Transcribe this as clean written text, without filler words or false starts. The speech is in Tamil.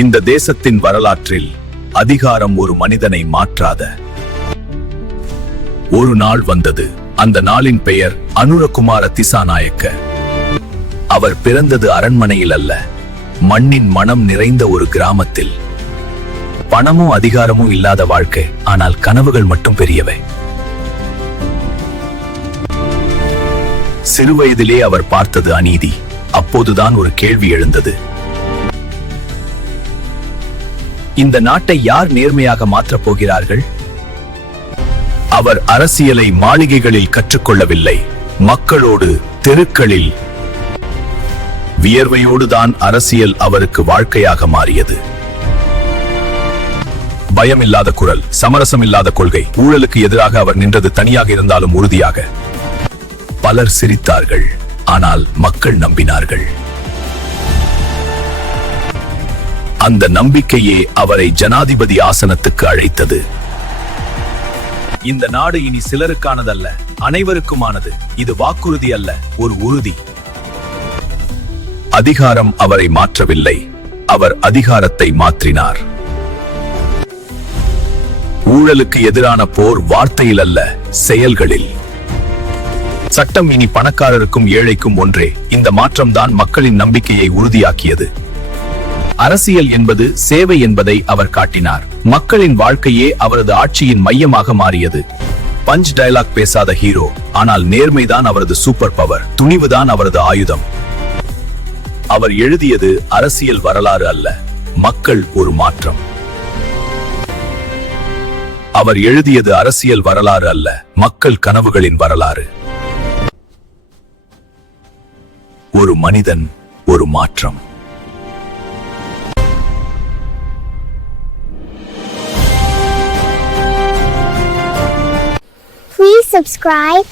இந்த தேசத்தின் வரலாற்றில் அதிகாரம் ஒரு மனிதனை மாற்றாத ஒரு நாள் வந்தது. அந்த நாளின் பெயர் அனுரகுமார திசாநாயக்க. அவர் பிறந்தது அரண்மனையில் அல்ல, மண்ணின் மனம் நிறைந்த ஒரு கிராமத்தில். பணமும் அதிகாரமும் இல்லாத வாழ்க்கை, ஆனால் கனவுகள் மட்டும் பெரியவை. சிறுவயதிலே அவர் பார்த்தது அநீதி. அப்போதுதான் ஒரு கேள்வி எழுந்தது. இந்த நாட்டை யார் நேர்மையாக மாற்றப் போகிறார்கள்? அவர் அரசியலை மாளிகைகளில் கற்றுக்கொள்ளவில்லை, மக்களோடு, தெருக்களில். வியர்வையோடு தான் அரசியல் அவருக்கு வாழ்க்கையாக மாறியது. பயமில்லாத குரல், சமரசம் இல்லாத கொள்கை. ஊழலுக்கு எதிராக அவர் நின்றது தனியாக இருந்தாலும் உறுதியாக. பலர் சிரித்தார்கள், ஆனால் மக்கள் நம்பினார்கள். அந்த நம்பிக்கையே அவரை ஜனாதிபதி ஆசனத்துக்கு அழைத்தது. இந்த நாடு இனி சிலருக்கானதல்ல, அனைவருக்குமானது. இது வாக்குறுதி அல்ல, ஒரு உறுதி. அதிகாரம் அவரை மாற்றவில்லை, அவர் அதிகாரத்தை மாற்றினார். ஊழலுக்கு எதிரான போர் வார்த்தையில் அல்ல, செயல்களில். சட்டம் இனி பணக்காரருக்கும் ஏழைக்கும் ஒன்றே. இந்த மாற்றம்தான் மக்களின் நம்பிக்கையை உறுதியாக்கியது. அரசியல் என்பது சேவை என்பதை அவர் காட்டினார். மக்களின் வாழ்க்கையே அவரது ஆட்சியின் மையமாக மாறியது. பஞ்ச் டயலாக் பேசாத ஹீரோ, ஆனால் நேர்மைதான் அவரது சூப்பர் பவர். துணிவுதான் அவரது ஆயுதம். அவர் எழுதியது அரசியல் வரலாறு அல்ல, மக்கள் ஒரு மாற்றம். அவர் எழுதியது அரசியல் வரலாறு அல்ல, மக்கள் கனவுகளின் வரலாறு. ஒரு மனிதன், ஒரு மாற்றம். Please subscribe